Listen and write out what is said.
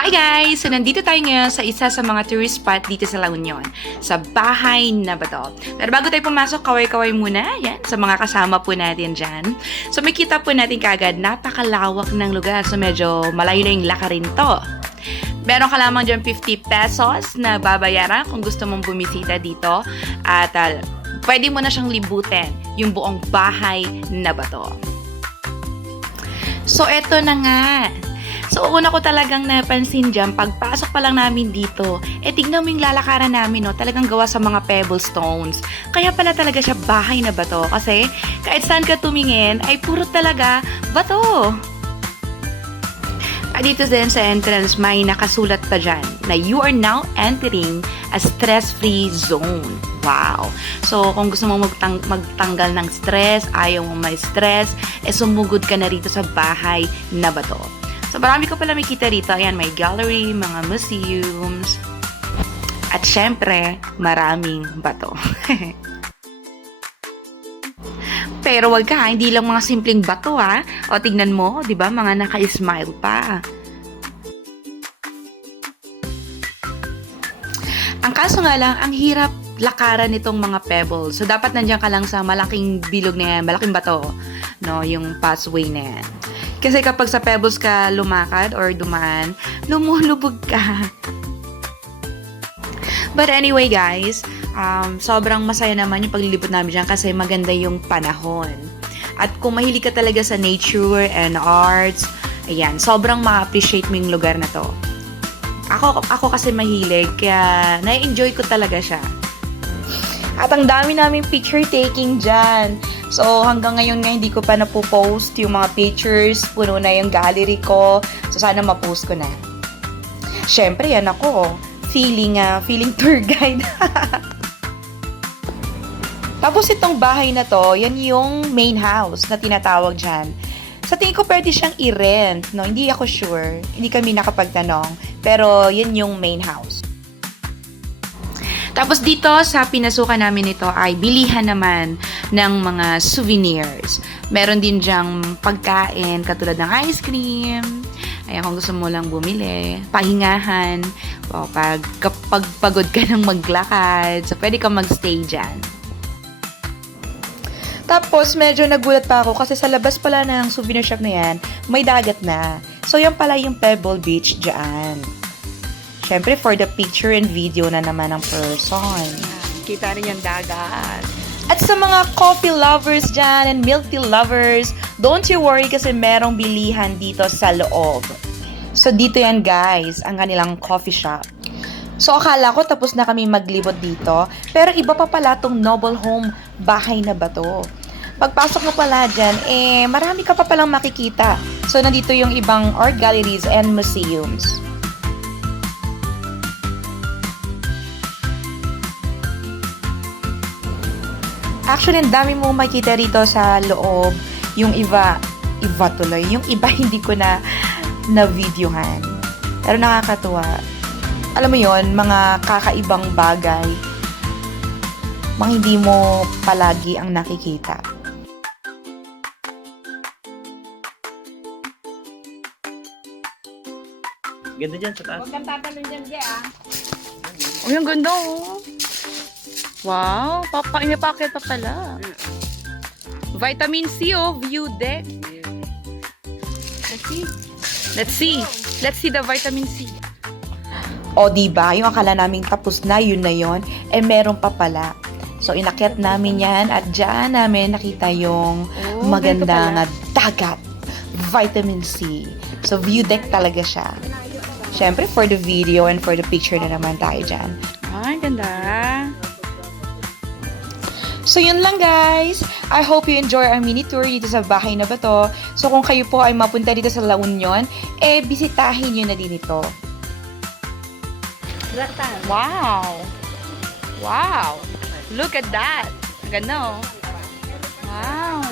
Hi guys! So nandito tayo ngayon sa isa sa mga tourist spot dito sa La Union, sa Bahay na Bato. Pero bago tayo pumasok, kaway-kaway muna, yan, sa mga kasama po natin dyan. So makita po natin kagad, napakalawak ng lugar, so medyo malayo na yung lakarin to. Meron ka lamang dyan 50 pesos na babayaran kung gusto mong bumisita dito at pwede mo na siyang libutin yung buong Bahay na Bato. So eto na nga. So, una ko talagang napansin dyan, pagpasok pa lang namin dito, tignan mo yung lalakaran namin, no? Talagang gawa sa mga pebble stones. Kaya pala talaga siya bahay na bato. Kasi, kahit saan ka tumingin, ay puro talaga bato. At dito din sa entrance, may nakasulat pa dyan, na you are now entering a stress-free zone. Wow! So, kung gusto mong magtanggal ng stress, ayaw mong may stress, sumugod ka na rito sa bahay na bato. So, marami ko pala makita rito. Ayan, may gallery, mga museums. At syempre, maraming bato. Pero wag ka, hindi lang mga simpleng bato, ha? O, tignan mo, di ba? Mga naka-smile pa. Ang kaso nga lang, ang hirap lakaran nitong mga pebbles. So, dapat nandiyan ka lang sa malaking bilog na yan, malaking bato. No, yung pathway na yan. Kasi kapag sa pebbles ka lumakad or dumaan, lumulubog ka. But anyway guys, sobrang masaya naman yung paglilibot namin dyan kasi maganda yung panahon. At kung mahilig ka talaga sa nature and arts, ayan, sobrang ma-appreciate mo yung lugar na to. Ako kasi mahilig, kaya na-enjoy ko talaga siya. At ang dami naming picture taking dyan. So, hanggang ngayon nga hindi ko pa napopost yung mga pictures. Puno na yung gallery ko. So, sana mapost ko na. Syempre, yan ako. Feeling tour guide. Tapos itong bahay na to, yan yung main house na tinatawag dyan. Sa tingin ko pwede siyang i-rent. No? Hindi ako sure. Hindi kami nakapagtanong. Pero, yan yung main house. Tapos dito sa pinasukan namin ito ay bilihan naman ng mga souvenirs. Meron din dyang pagkain katulad ng ice cream. Ayan, kung gusto mo lang bumili. Pahingahan. O, kapag pagod ka ng maglakad. So, pwede kang magstay dyan. Tapos, medyo nagulat pa ako kasi sa labas pala ng souvenir shop na yan, may dagat na. So, yan pala yung Pebble Beach dyan. Siyempre, for the picture and video na naman ng person. Kita rin yung dagat. At sa mga coffee lovers dyan and milk tea lovers, don't you worry kasi merong bilihan dito sa loob. So, dito yan guys, ang kanilang coffee shop. So, akala ko tapos na kami maglibot dito, pero iba pa pala tong Noble Home Bahay na Bato. Pagpasok mo pala dyan, marami ka pa palang makikita. So, nandito yung ibang art galleries and museums. Actually, ang dami mo makita rito sa loob. Yung iba tuloy. Yung iba hindi ko na videohan. Pero nakakatuwa. Alam mo yon, mga kakaibang bagay. Mga hindi mo palagi ang nakikita. Ganda dyan sa taas. Huwag kang tatalon dyan, Jay, ah. Oh, yung ganda oh. Wow, papakyat pa pala. Vitamin C oh, view deck. Let's see the vitamin C. O, diba? Yung akala naming tapos na, yun na yun. Meron pa pala. So, inakyat namin yan at dyan namin nakita yung magandang dagat. Vitamin C. So, view deck talaga siya. Siyempre, for the video and for the picture na naman tayo dyan. Ay, ganda. So, yun lang guys. I hope you enjoy our mini tour dito sa Bahay na Bato. So, kung kayo po ay mapunta dito sa La Union, bisitahin nyo na din ito. Wow! Wow! Look at that! Ganda oh! Wow!